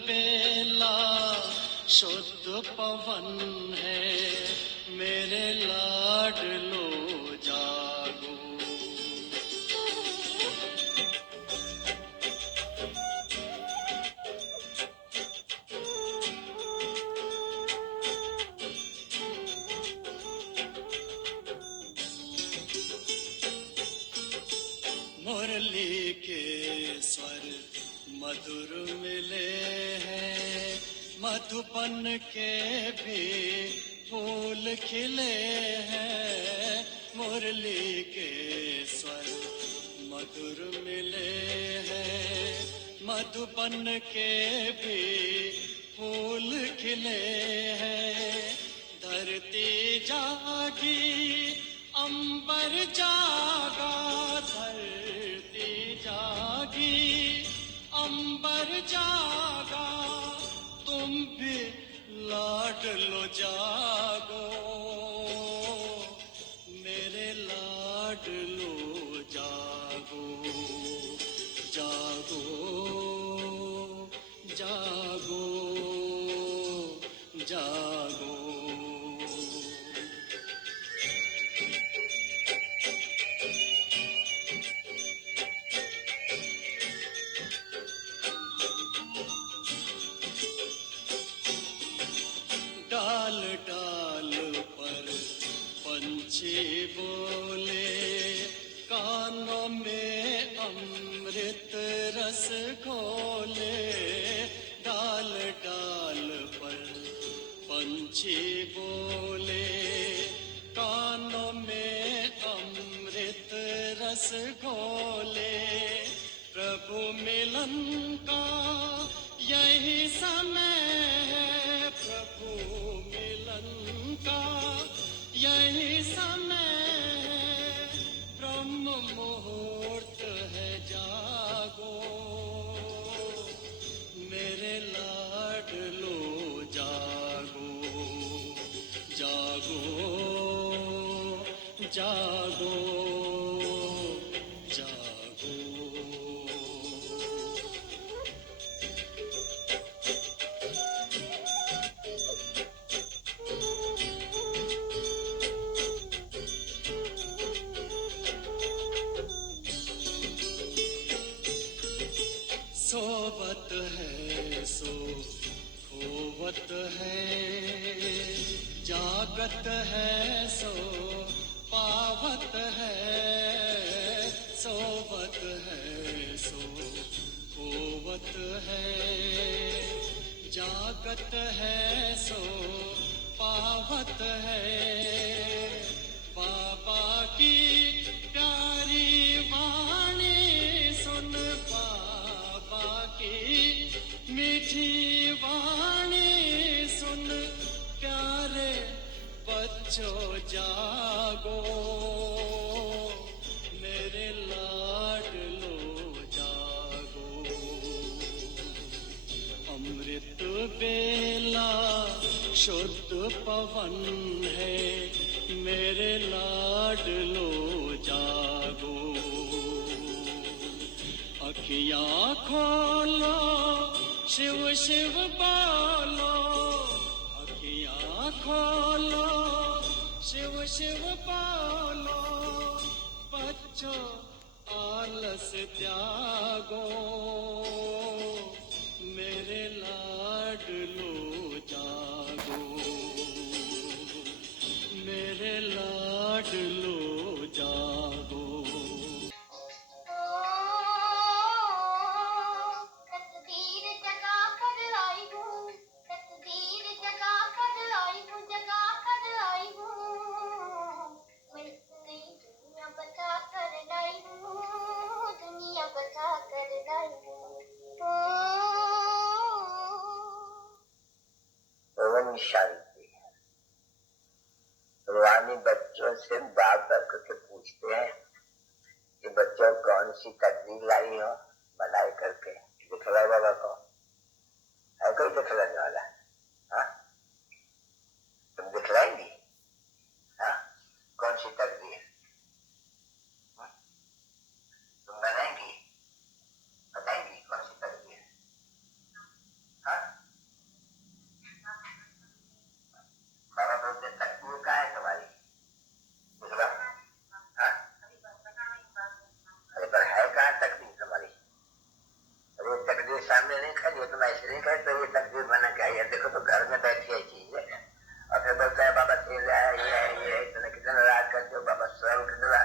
बेला शुद्ध पवन है, मेरे लाडलो जागो। मुरली के स्वर मधुर मिले हैं, मधुबन के भी फूल खिले हैं। मुरली के स्वर मधुर मिले हैं, मधुबन के भी फूल खिले हैं। धरती जागी अंबर जागा, धरती जागी अंबर जागा, तुम भी लाडलो जागो, मेरे लाडलो जागो। जागो जागो जागो। डाल डाल पर पंछी बोले, कानों में अमृत रस घोले। डाल डाल पर पंछी बोले, कानों में अमृत रस घोले। प्रभु मिलन का यही समय है, प्रभु मिलन का यही समय है। ब्रह्म मुहूर्त है, जागो, मेरे लाडलो जागो। जागो जागो जागो। सोवत है सो खोवत है, जागत है सो पावत है। सोवत है सो खोवत है, जागत है सो पावत है। बाबा की प्यारी वाणी सुन, बाबा की मीठी वाणी सुन, प्यारे बच्चों जागो, मेरे लाडलो जागो। अमृत बेला शुद्ध पवन है, मेरे लाडलो जागो। अखियाँ खोलो शिव शिव बोलो, अखियाँ खोलो शिव शिव बोलो। बच्चों आलस त्यागो, मेरे लाडलो जागो, मेरे लाडलो जागो। शांति। रूहानी बच्चों से बाप करके पूछते हैं कि बच्चों कौन सी तकदीर लाई हो बनाए करके, दिखलाए बाबा को है कोई दिखलाने वाला? हाँ, तुम दिखलाएंगी? हाँ, कौन सी तकदीर तुम बनाएंगी, बताएंगी कौन सी तकदीर? हाँ, नहीं खाई, ये तुम ऐसे नहीं खाई, तो ये तकदीर बना क्या? ये देखो तो घर में बैठी है चीज है। और फिर बोलता है बाबा तेल है, ये है, ये है, इतने कितना नाराज करते हो बाबा, स्वयं कितना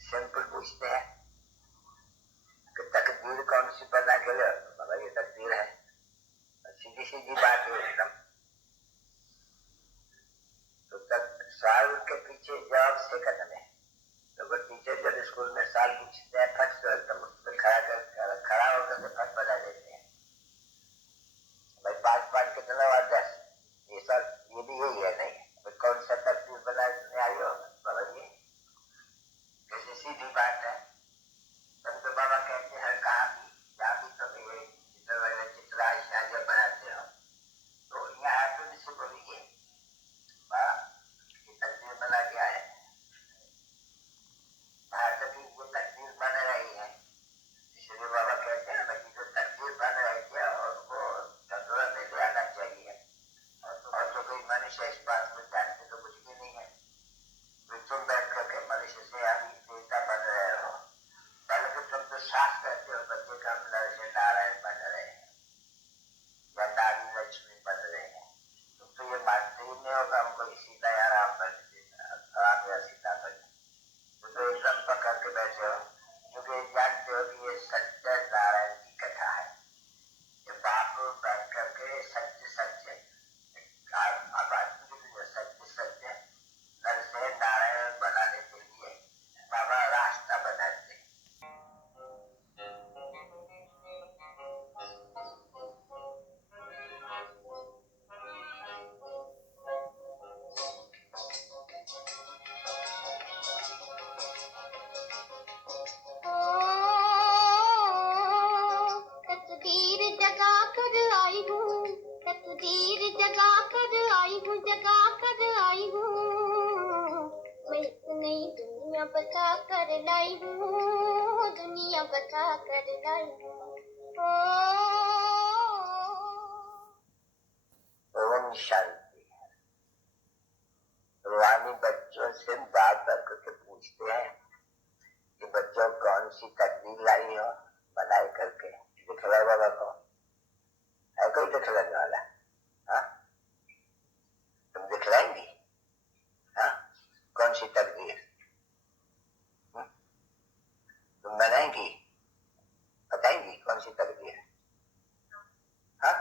सिंपल पूछते हैं कि तकदीर कौन सी पता के लिए? बाबा ये तकदीर है, सीधी सीधी बात है एकदम। तो तक सवाल के पीछे जवाब से कदम है। तो वो टीचर जब स्कूल में सवाल पूछते हैं फट से एकदम उसमें खड़ा होकर के फट बजा देते हैं, भाई 5 5 कितना हुआ 10, ये सब ये भी यही है नहीं? कौन सा तकदीर बनाने आई हो? बाबा ये कैसे सीधी बात है। तब तो बाबा कहते हैं कहा भी या भी तो ये चित्रा जब बनाते हो तो यहाँ तो जिसे बोलिए ये तकदीर बना क्या है? भारत की वो तकदीर बन रही है, इसलिए बाबा कहते हैं भाई जो तकदीर बन रही है और वो जरूरत में ले आना चाहिए। और तो कोई मनुष्य इस बात को जानते तो कुछ भी नहीं है। तुम बैठ करके मनुष्य से अभी देवता बन रहे हो, बल्कि तुम तो साफ करते हो बच्चे का अंदर से नारायण बन रहे हैं या नारी लक्ष्मी बन रहे हैं। तुम तो ये मानते ही नहीं होगा हमको सीता या राम बन राम या सीता बन, तो एकदम पकड़ के बैठे हो क्योंकि जानते हो कि ये सत्य नारायण की कथा है। ये बाप बैठ करके सत्य सत्य सत्य सत्य नर से नारायण बनाने के लिए बाबा रास्ता बनाते। तकदीर जगा कर आई हूँ, तकदीर जगा कर आई हूँ, जगा कर आई हूँ, मैं नई दुनिया बता कर लाई हूँ, दुनिया बता कर लाई हूँ। ओम शांति। रूहानी बच्चों से बात करके पूछते हैं कि बच्चों कौन सी तकदीर लाई हो बनाई करके? दिखला बाबा को है कोई दिखलाने वाला? हाँ तुम दिखलाएंगी? हाँ कौन सी तकदीर तुम बनाएंगी? बताएंगी कौन सी तकदीर? हाँ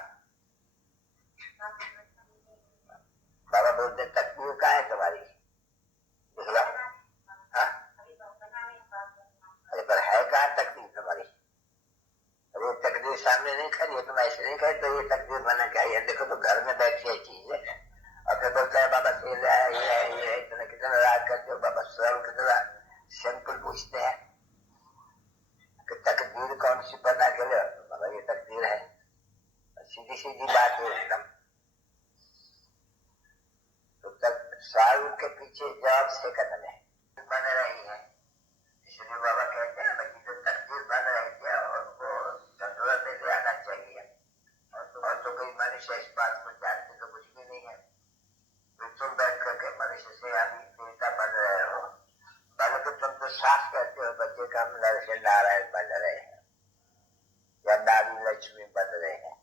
बाबा बोलते तकदीर कहाँ है तुम्हारी? दिखला। हाँ अरे पर है कहाँ तकदीर तुम्हारी? अरे तकदीर सामने नहीं खड़ी है, तुम ऐसे नहीं खड़ी, तो ये तकदीर बना क्या? ये देखो तो घर में बैठी है चीज है। और फिर बोलता है बाबा तेल है, ये है, ये है, इतने कितना नाराज करते हो बाबा, स्वयं कितना सिंपल पूछते हैं कि तकदीर कौन सी बना के लिए? बाबा ये तकदीर है, सीधी सीधी बात है एकदम। तो तक सवाल के पीछे जवाब से कदम है बन रही है, इसलिए बाबा कहते हैं भाई जो तकदीर बन रही है और वो जरूरत में ले आना चाहिए। और तो कोई मनुष्य इस बात को जानते तो कुछ भी नहीं है। तुम बैठ करके मनुष्य से अभी देवता बन रहे हो, बल्कि तुम तो साफ कहते हो बच्चे का अंदर से नारायण बन रहे हैं या नारी लक्ष्मी बन रहे हैं।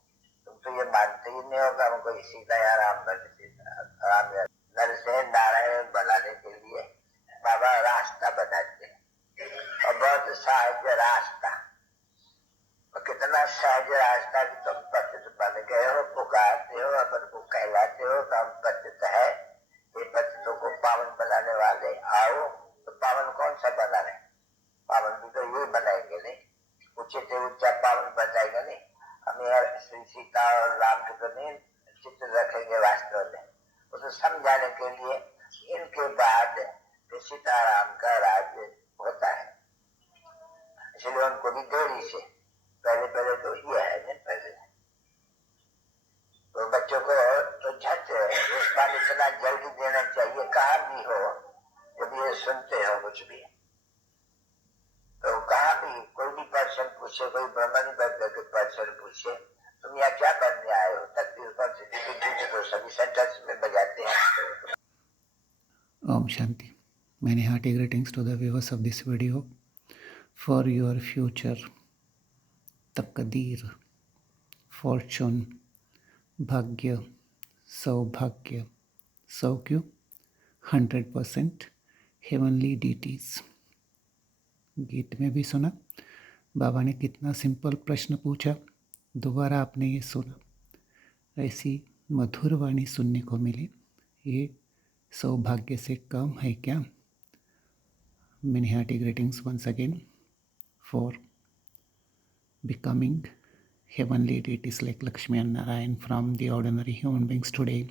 तुम तो ये मानते ही नहीं होगा हमको सीता या राम बन राम या नर से नारायण बनाने के लिए बाबा रास्ता बनाते और बहुत सहज रास्ता, और कितना सहज रास्ता कि तुम पतित बन गए हो, पुकारते हो, अपन को कहलाते हो तो हम पतित है, ये पतितों को पावन बनाने वाले आओ। तो पावन कौन सा बना रहे? पावन भी तो ये बनाएंगे नहीं, ऊंचे से ऊंचा पावन बनाएगा नहीं। हमें श्री सीता और राम के तो नहीं चित्र रखेंगे वास्तव में, उसे समझाने के लिए इनके बाद सीताराम का राज्य होता है, इसलिए उनको भी देरी से पहले पहले तो ये है नहीं पहले तो बच्चों को तो झट इस बार इतना जल्दी देना चाहिए। कहाँ भी हो जब ये सुनते हो कुछ भी तो कहाँ भी कोई भी पर्सन पूछे, कोई ब्राह्मण के पर्सन पूछे तुम यहाँ क्या करने आए हो, तकदीर कौन सी थी, तो सभी सेंटेंस में बजाते हैं। Om Shanti. Many hearty greetings to the viewers of this video. For your future, Taqdeer, Fortune, भाग्य, सौभाग्य, सौक्यू, 100% हेवनली डीटीज। गीत में भी सुना बाबा ने कितना सिंपल प्रश्न पूछा, दोबारा आपने ये सुना। ऐसी मधुर वाणी सुनने को मिले, ये सौभाग्य से कम है क्या? Many hearty greetings once again for becoming heavenly deities like Lakshmi and Narayan from the ordinary human beings today.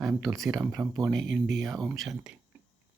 I am Tulsiram from Pune, India. Om Shanti.